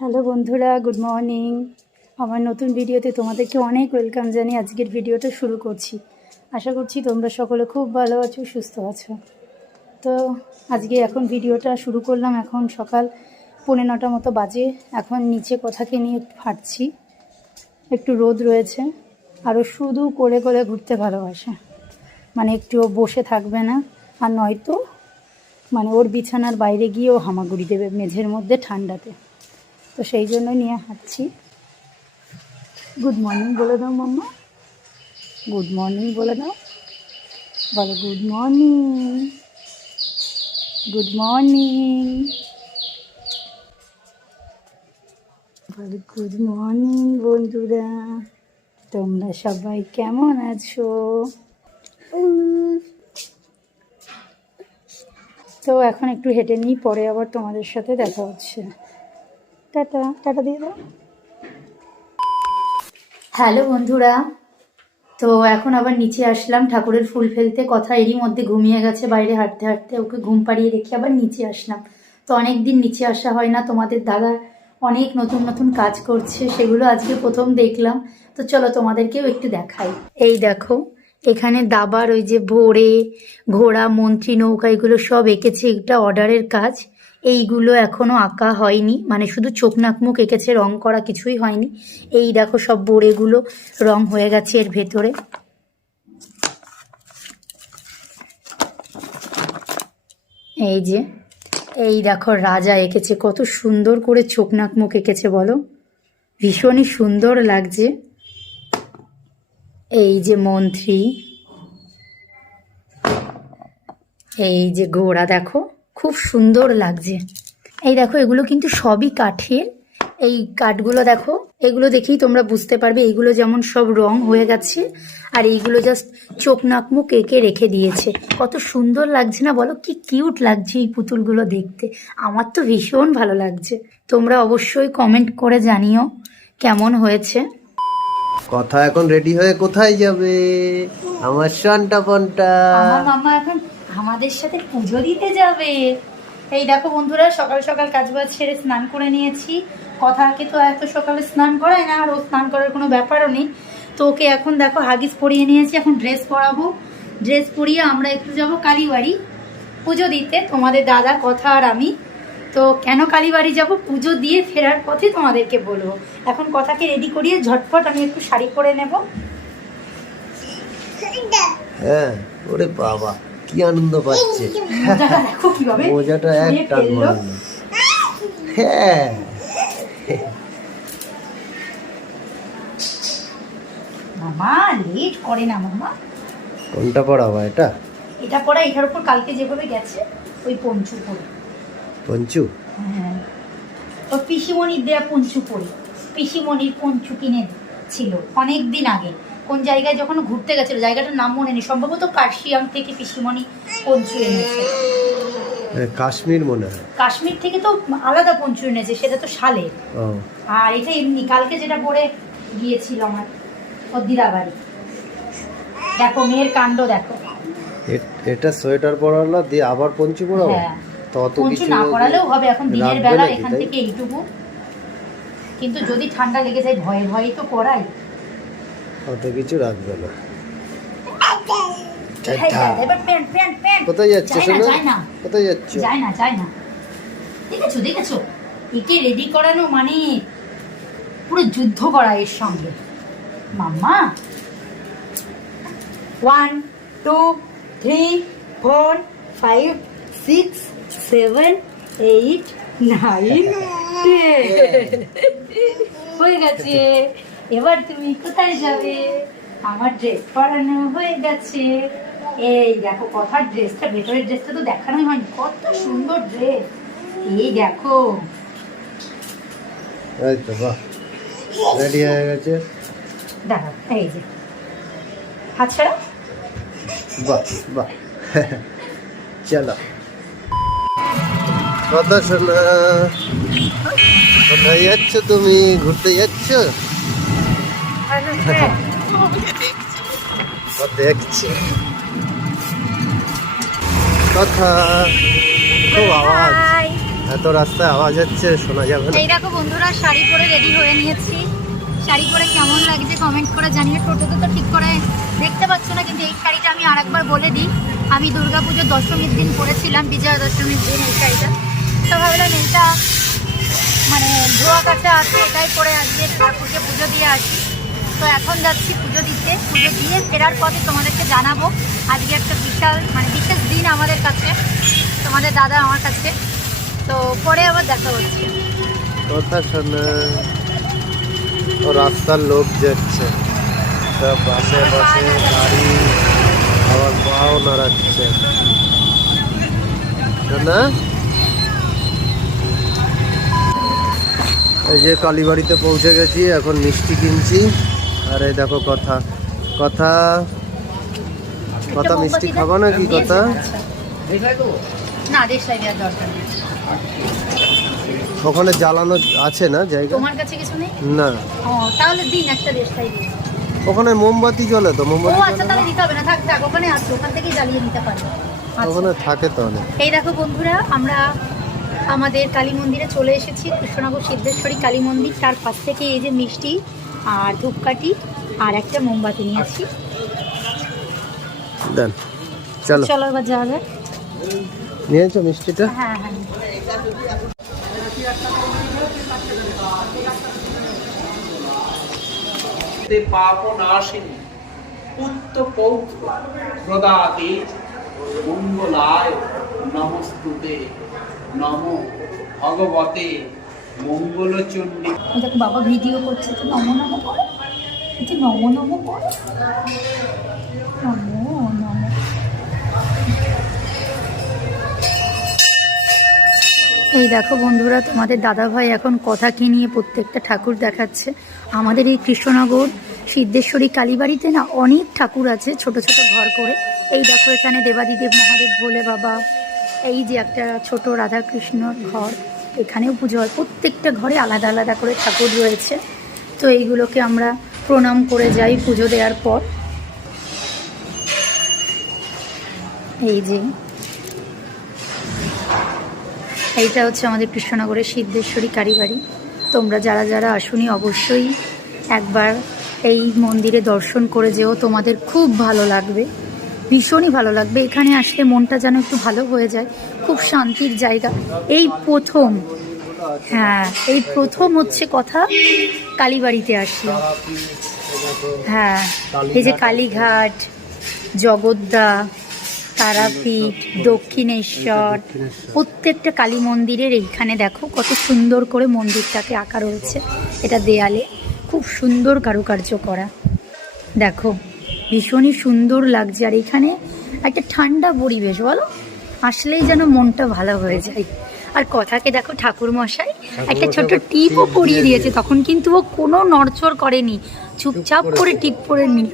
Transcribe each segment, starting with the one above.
Hello বন্ধুরা, good morning. আমার নতুন ভিডিওতে তোমাদেরকে অনেক ওয়েলকাম জানিয়ে আজকের ভিডিওটা শুরু করছি। আশা করছি তোমরা সকলে খুব ভালো আছো, সুস্থ আছো। তো আজকে এখন ভিডিওটা শুরু করলাম এখন সকাল পৌনে নটা মতো বাজে। এখন নিচে কথাকে নিয়ে ফাটছি। একটু রোদ রয়েছে আরও শুধু করে করে ঘুরতে ভালোবাসে। মানে একটুও বসে থাকবে না, আর নয়তো মানে ওর বিছানার বাইরে গিয়েও হামাগুড়ি দেবে মেঝের মধ্যে ঠান্ডাতে। তো সেই জন্য নিয়ে হাঁটছি। গুড মর্নিং বলে দাও, মাম্মা। গুড মর্নিং বলে দাও। বলো গুড মর্নিং গুড মর্নিং বলো গুড মর্নিং বন্ধুরা। তোমরা সবাই কেমন আছো? তো এখন একটু হেঁটে নিই, পরে আবার তোমাদের সাথে দেখা হচ্ছে। টাটা টাটা দিয়ে দাও। হ্যালো বন্ধুরা, তো এখন আবার নিচে আসলাম, ঠাকুরের ফুল ফেলতে। কথা এরই মধ্যে ঘুমিয়ে গেছে, বাইরে হাঁটতে হাঁটতে ওকে ঘুম পাড়িয়ে রেখে আবার নিচে আসলাম। তো অনেক দিন নিচে আসা হয় না, তোমাদের দাদা অনেক নতুন নতুন কাজ করছে, সেগুলো আজকে প্রথম দেখলাম। তো চলো তোমাদেরকেও একটু দেখাই। এই দেখো, এখানে দাবার, ওই যে ভোরে, ঘোড়া, মন্ত্রী, নৌকা, এগুলো সব এঁকেছে এটা অর্ডারের কাজ। এইগুলো এখনও আঁকা হয়নি। মানে শুধু চোখ নাক মুখ এঁকেছে, রং করা কিছুই হয়নি। এই দেখো সব বোড়েগুলো রং হয়ে গেছে এর ভেতরে। এই যে, এই দেখো রাজা এঁকেছে, কত সুন্দর করে চোখ নাক মুখ এঁকেছে বলো। ভীষণই সুন্দর লাগছে। এই যে মন্ত্রী, এই যে ঘোড়া দেখো। খুব সুন্দর লাগছে। এই দেখো এগুলো কিন্তু সবই কাঠের। এই কাঠগুলো দেখো এগুলো দেখেই তোমরা বুঝতে পারবে এইগুলো যেমন সব রং হয়ে গেছে আর এইগুলো জাস্ট চোখ নাক মুখ এঁকে রেখে দিয়েছে। কত সুন্দর লাগছে না বলো? কি কিউট লাগছে এই পুতুলগুলো দেখতে। আমার তো ভীষণ ভালো লাগছে। তোমরা অবশ্যই কমেন্ট করে জানিও কেমন হয়েছে। কথা এখন রেডি হয়ে কোথায় যাবে? আমার সন্টা পন্টা আমার মামা এখন আমাদের সাথে পুজো দিতে যাবে। এই দেখো বন্ধুরা, সকাল সকাল কাজ বাজ সেরে স্নান করে নিয়েছি। কথাকে তো এত সকালে স্নান করায় না, আর ও স্নান করার কোনো ব্যাপারও নেই। তো ওকে এখন দেখো হাগিস পরিয়ে নিয়েছি, এখন ড্রেস পরাবো। ড্রেস পরিয়ে আমরা একটু যাব কালীবাড়ি পুজো দিতে। তোমাদের দাদা কথা আর আমি। তো কেন কালীবাড়ি যাব? পুজো দিয়ে ফেরার পথে তোমাদেরকে বলব। এখন কথাকে রেডি করিয়ে ঝটপট আমি একটু শাড়ি পরে নেব। হ্যাঁ ওরে বাবা। কি আনন্দ পাচ্ছে? মজাটা এক টান হ্যাঁ। মামা লেট করে না মামা। কোনটা পড়াবা এটা? এটা পরে এটার উপর কালকে যেভাবে গেছে ওই পঞ্চু পরে পঞ্চু? হ্যাঁ। ও পিসিমণির দেয়া পঞ্চু পরে পিসিমণির পঞ্চু কিনে ছিল অনেক দিন আগে। কোন জায়গায় যখন ঘুরতে গেছিল জায়গাটার নাম মনে নেই সম্ভবত কার্শিয়াং থেকে পিসিমণি পঞ্চু এনেছে। কাশ্মীর মনে হয়। কাশ্মীর থেকে তো আলাদা পঞ্চু এনেছে সেটা তো শালে। আর এটা এমনি কালকে যেটা পরে গিয়েছিল আমার দিদা বাড়ি দেখো মেয়ের কাণ্ড দেখো। এটা সোয়েটার পরালো দিয়ে আবার পঞ্চু পরাবো হ্যাঁ। তত কিছু না করালেও হবে এখন দিনের বেলা এখান থেকে এইটুকু। কিন্তু যদি ঠান্ডা লেগে যায় ভয়ে ভয়ে তো করাই অত কিছু রাখবে না। টাটা। এবার প্যান্ট প্যান্ট প্যান্ট কোথায় যাচ্ছে যায় না সোনা? যায় না। কোথায় যাচ্ছ? যায় না যায় না। দেখেছ দেখেছ? একে রেডি করানো মানে পুরো যুদ্ধ করা এর সঙ্গে। মাম্মা। One two three four five six seven eight nine হয়ে গেছে। এবার তুমি কোথায় যাবে? আমার ড্রেস পরানো হয়ে গেছে। এই দেখো কথার ড্রেসটা ভেতরের ড্রেসটা তো দেখানোই হয়নি। কত সুন্দর ড্রেস এই দেখো। এই তো বাহ। রেডি হয়ে গেছে? এই যে। হাত ছাড়া বাহ বাহ। চলো। কথা শোনা। কোথায় যাচ্ছ তুমি? ঘুরতে যাচ্ছ? দেখছে। কথা খুব আওয়াজ। Bye. এত রাস্তায় আওয়াজ হচ্ছে শোনা যাবে না। এই দেখো বন্ধুরা শাড়ি পরে রেডি হয়ে নিয়েছি। শাড়ি পরে কেমন লাগছে কমেন্ট করে জানিয়ে। টোটোতে তো ঠিক করে দেখতে পাচ্ছ না কিন্তু এই শাড়িটা আমি আরেকবার বলে দিই। আমি দুর্গাপুজোর দশমীর দিন পরেছিলাম বিজয়া দশমীর দিন এই শাড়িটা। তো ভাবলাম এইটা মানে ধোয়া কাছে আছে এটাই পরে আজকে ঠাকুরকে পুজো দিয়ে আসি। তো এখন যাচ্ছি পুজো দিতে। পুজো দিয়ে ফেরার পথে তোমাদেরকে জানাব। আজকে একটা বিশাল মানে বিশেষ দিন আমাদের কাছে, তোমাদের দাদা আমার কাছে। তো পরে আবার দেখা হচ্ছে। কথা ও রাস্তার লোক যাচ্ছে। সব বাসে বাসে গাড়ি, আবার পাও নাড়াচ্ছে। না এই যে কালীবাড়িতে পৌঁছে গেছি, এখন মিষ্টি কিনছি। আর এই দেখো কথা কথা কথা মিষ্টি খাব কথা? না দরকার নেই। ওখানে জ্বালানো আছে না জায়গা? তোমার কাছে কিছু নেই? না। তাহলে দিন একটা দেশলাই ওখানে মোমবাতি জ্বলে তো মোমবাতি আচ্ছা তাহলে দিতে হবে না। থাক থাক ওখানে ওখান থেকেই জ্বালিয়ে নিতে পারবে আচ্ছা। ওখানে থাকে তো অনেক। এই দেখো বন্ধুরা আমরা আমাদের কালী মন্দিরে চলে এসেছি কৃষ্ণনগর সিদ্ধেশ্বরী কালী মন্দির। তার পাশ থেকে এই যে মিষ্টি আর ধূপকাঠি আর একটা মোমবাতি নিয়ে চলো। চলো এবার যাওয়া নিয়েছো মিষ্টিটা? হ্যাঁ হ্যাঁ, হ্যাঁ। মঙ্গলায় নমস্তুতে নম ভগবতে। মঙ্গলচণ্ডী। দেখো বাবা ভিডিও করছে, তো নমো নমো করো। নমো নমো করো। নমো। এই দেখো বন্ধুরা, তোমাদের দাদাভাই এখন কথা কি নিয়ে প্রত্যেকটা ঠাকুর দেখাচ্ছে। আমাদের এই কৃষ্ণনগর, সিদ্ধেশ্বরী, কালীবাড়িতে না অনেক ঠাকুর আছে, ছোট ছোট ঘর করে। এই দেখো এখানে দেবাদিদেব মহাদেব ভোলে বাবা। এই যে একটা ছোট রাধাকৃষ্ণর ঘর। এখানেও পুজো হয়। প্রত্যেকটা ঘরে আলাদা আলাদা করে ঠাকুর রয়েছে। তো এইগুলোকে আমরা প্রণাম করে যাই পুজো দেওয়ার পর। এই যে। এইটা হচ্ছে আমাদের কৃষ্ণনগরের সিদ্ধেশ্বরী কালীবাড়ি তোমরা যারা যারা আসুনি, অবশ্যই একবার এই মন্দিরে দর্শন করে যেও। তোমাদের খুব ভালো লাগবে। ভীষণই ভালো লাগবে। এখানে আসলে মনটা যেন একটু ভালো হয়ে যায়। খুব শান্তির জায়গা। এই প্রথম হ্যাঁ এই প্রথম হচ্ছে কথা কালীবাড়িতে আসি। হ্যাঁ এই যে কালীঘাট, জগদ্দা, তারাপীঠ, দক্ষিণেশ্বর, প্রত্যেকটা কালী মন্দিরের এইখানে দেখো কত সুন্দর করে মন্দিরটাকে আঁকা রয়েছে। এটা দেয়ালে খুব সুন্দর কারুকার্য করা। দেখো, ভীষণই সুন্দর লাগছে। আর এখানে একটা ঠান্ডা পরিবেশ, বলো? আসলেই যেন মনটা ভালো হয়ে যায়। আর কথাকে দেখো ঠাকুর মশাই একটা ছোট টিপও পরিয়ে দিয়েছে। তখন কিন্তু ও কোনো নড়চড় করেনি। চুপচাপ করে টিপ পরে নিল।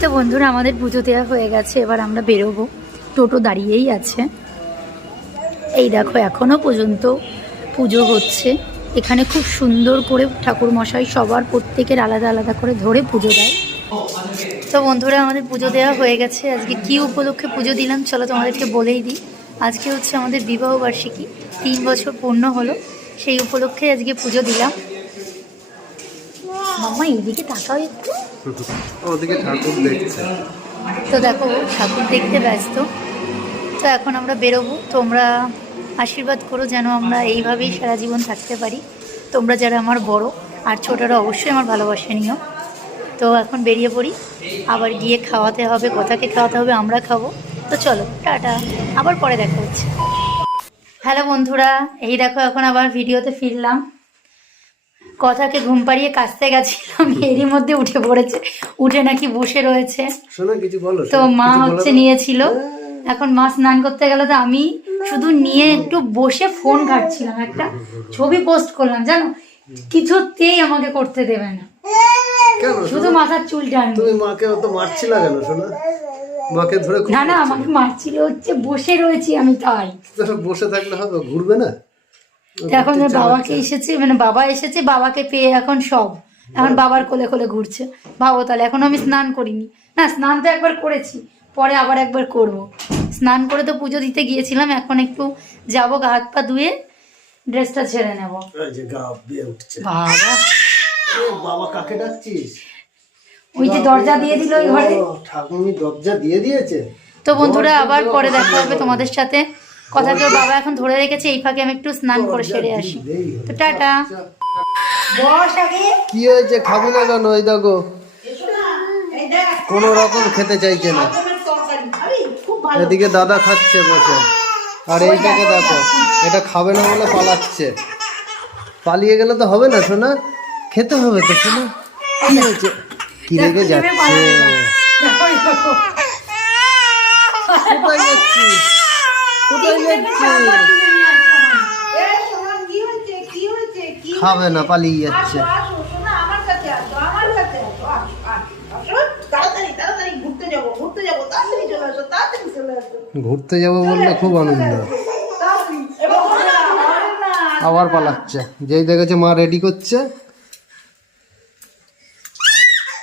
তো বন্ধুরা আমাদের পুজো দেওয়া হয়ে গেছে এবার আমরা বেরোবো। টোটো দাঁড়িয়েই আছে। এই দেখো এখনও পর্যন্ত পুজো হচ্ছে। এখানে খুব সুন্দর করে ঠাকুর মশাই সবার প্রত্যেকের আলাদা আলাদা করে ধরে পুজো দেয়। তো বন্ধুরা আমাদের পুজো দেওয়া হয়ে গেছে। আজকে কি উপলক্ষে পুজো দিলাম চলো তোমাদেরকে বলেই দিই। আজকে হচ্ছে আমাদের বিবাহ বার্ষিকী তিন বছর পূর্ণ হলো সেই উপলক্ষে আজকে পুজো দিলাম। মাম্মা এইদিকে তাকাও একটু। ওদিকে ঠাকুর দেখছে। তো দেখো ঠাকুর দেখতে ব্যস্ত। তো এখন আমরা বেরোবো। তোমরা আশীর্বাদ করো যেন আমরা এইভাবেই সারা জীবন থাকতে পারি। তোমরা যারা আমার বড় আর ছোটরা অবশ্যই আমার ভালোবাসে নিও। তো এখন বেরিয়ে পড়ি। আবার গিয়ে খাওয়াতে হবে কোথাকে খাওয়াতে হবে আমরা খাব। তো চলো টাটা। আবার পরে দেখা হচ্ছে। হ্যালো বন্ধুরা এই দেখো এখন আবার ভিডিওতে ফিরলাম। কথাকে ঘুম পাড়িয়ে কাছতে গেছিলাম এরই মধ্যে উঠে পড়েছে। উঠে নাকি বসে রয়েছে। তো মা হচ্ছে। নিয়েছিল। এখন মা স্নান করতে গেল তো আমি শুধু নিয়ে একটু বসে ফোন ঘাটছিলাম একটা। ছবি পোস্ট করলাম জানো? কিছুতেই আমাকে করতে দেবে না। কেন শুধু মাথার চুল টানবে। তুমি মাকে অত মারছিলা কেন শোনা? মাকে ধরে না না আমাকে মারছিল হচ্ছে বসে রয়েছি আমি তাই। বসে থাকলে হবে ঘুরবে না? এখন বাবাকে এসেছে মানে বাবা এসেছে বাবাকে পেয়ে এখন সব। এখন বাবার কোলে কোলে ঘুরছে। ভাবো তাহলে এখন আমি স্নান করিনি। না স্নান তো একবার করেছি পরে আবার একবার করব। স্নান করে তো পুজো দিতে গিয়েছিলাম এখন একটু যাব গা হাত পা ধুয়ে ড্রেসটা ছেড়ে নেব। বাবা। এ বাবা কাকে ডাকছিস? ওই যে দরজা দিয়ে দিল ওই ঘরে। ঠাকুমি দরজা দিয়ে দিয়েছে। তো বন্ধুরা আবার পরে দেখা হবে তোমাদের সাথে। কথা কেউ বাবা এখন ধরে রেখেছে এই ফাঁকে আমি একটু স্নান করে সেরে আসি। তো টাটা। কি হয়েছে? খাবি না কেন? ওই দেখো। কোন রকম খেতে চাইছে না। এদিকে দাদা খাচ্ছে বসে। আর এইটাকে দেখো এটা খাবে না বলে পালাচ্ছে। পালিয়ে গেলে তো হবে না শোনা খেতে হবে তো শোনা। কি হয়েছে? কি রেগে যাচ্ছে? কোথায় যাচ্ছিস? কোথায় যাচ্ছিস? খাবে না পালিয়ে যাচ্ছে। ঘুরতে যাব বললে খুব আনন্দ। আবার পালাচ্ছে। যেই দেখেছে মা রেডি করছে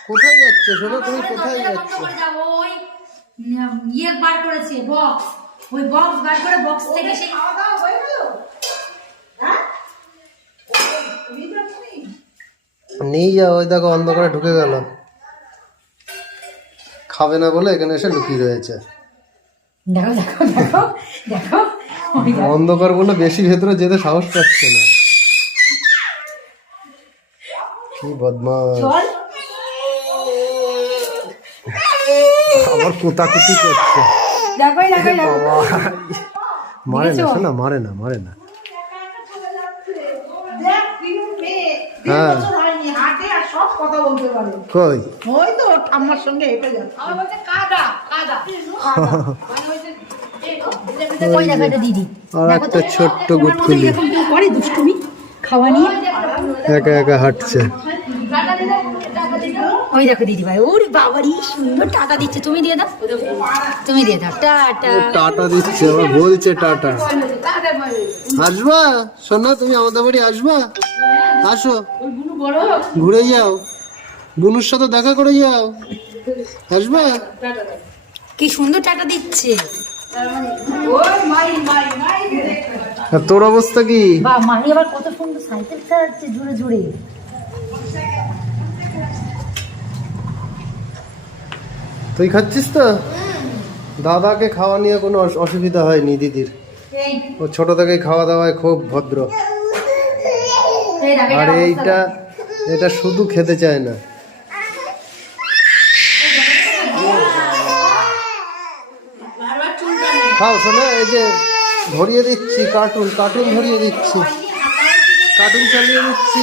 কোথায় যাচ্ছে? শোনো তুমি কোথায় যাচ্ছে? ওই ইয়ে বার করেছে বক্স ওই বক্স বার করে বক্স থেকে সেই নিয়ে যাও ওই দেখো অন্ধকারে ঢুকে গেল। খাবে না বলে এখানে এসে লুকিয়ে রয়েছে। দেখো দেখো দেখো দেখো অন্ধকার বলে বেশি ভেতরে যেতে সাহস পাচ্ছে না। কি বদমাস চল আবার কোতাকুতি করছে। মারে না শোনা মারে না মারে না। হ্যাঁ। কই? ওই তো ঠাম্মার সঙ্গে হেঁটে যাচ্ছে। ওই দেখো আর একটা ছোট্ট গুটকুলি। একা একা হাঁটছে। ওই দেখো দিদি ভাই ওরে বাবারি সুন্দর টাকা দিচ্ছে। তুমি দিয়ে দাও তুমি দিয়ে দাও টাটা। টাটা দিচ্ছে আবার বলছে টাটা। আসবা? শোনা তুমি আমাদের বাড়ি আসবা? আসো। ঘুরে যাও। বুনুর সাথে দেখা করে যাও। আসবা? কি সুন্দর টাকা দিচ্ছে। তোর অবস্থা কি? বা মাহি আবার কত সুন্দর সাইকেল চালাচ্ছে জুড়ে জুড়ে তুই খাচ্ছিস তো? দাদাকে খাওয়া নিয়ে কোনো অস- অসুবিধা হয়নি দিদির। ও ছোট থেকেই খাওয়া দাওয়ায় খুব ভদ্র। আর এইটা এটা শুধু খেতে চায় না। খাও শোনা এই যে ধরিয়ে দিচ্ছি কার্টুন কার্টুন ধরিয়ে দিচ্ছি। কার্টুন চালিয়ে দিচ্ছি।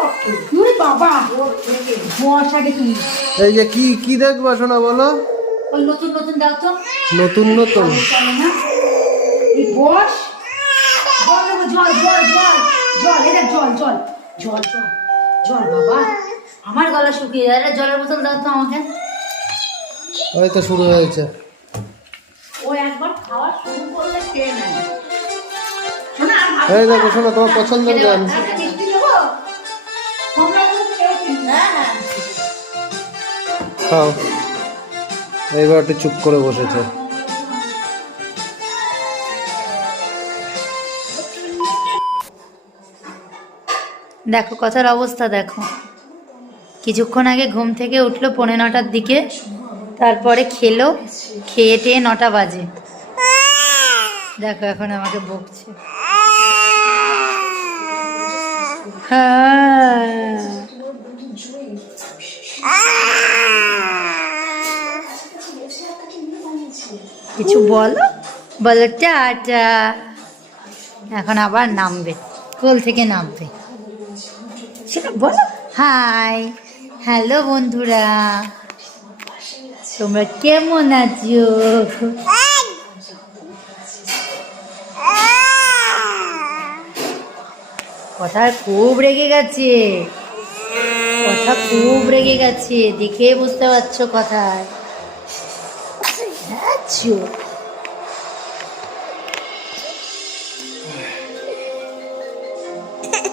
ওরে বাবা। বস আগে তুমি। এই যে কি কি দেখবা শোনা বলো? ওই নতুন নতুন দাও তো। নতুন নতুন। এই বস। জল জল জল জল জল এটা জল জল জল জল জল বাবা। আমার গলা শুকিয়ে যায়। জলের বোতল দাও তো আমাকে। ওই তো শুরু হয়েছে। ও একবার খাওয়া শুরু করলে খেয়ে নেয়। এই দেখো শোনো তোমার পছন্দের গান। খাও। এইবার একটু চুপ করে বসেছে। দেখো, কথার অবস্থা দেখো। কিছুক্ষণ আগে ঘুম থেকে উঠল পৌনে নটার দিকে, তারপরে খেলো, খেয়ে টেয়ে নটা বাজে। দেখো, এখন আমাকে বকছে। হ্যাঁ। কিছু বলো? বলো, টাটা। এখন আবার নামবে, কোল থেকে নামবে। সেটা বলো। হাই, হ্যালো বন্ধুরা, তোমরা কেমন আছো? কথা খুব রেগে গেছে। কথা খুব রেগে গেছে দেখে বুঝতে পারছ কথায়। আচ্ছা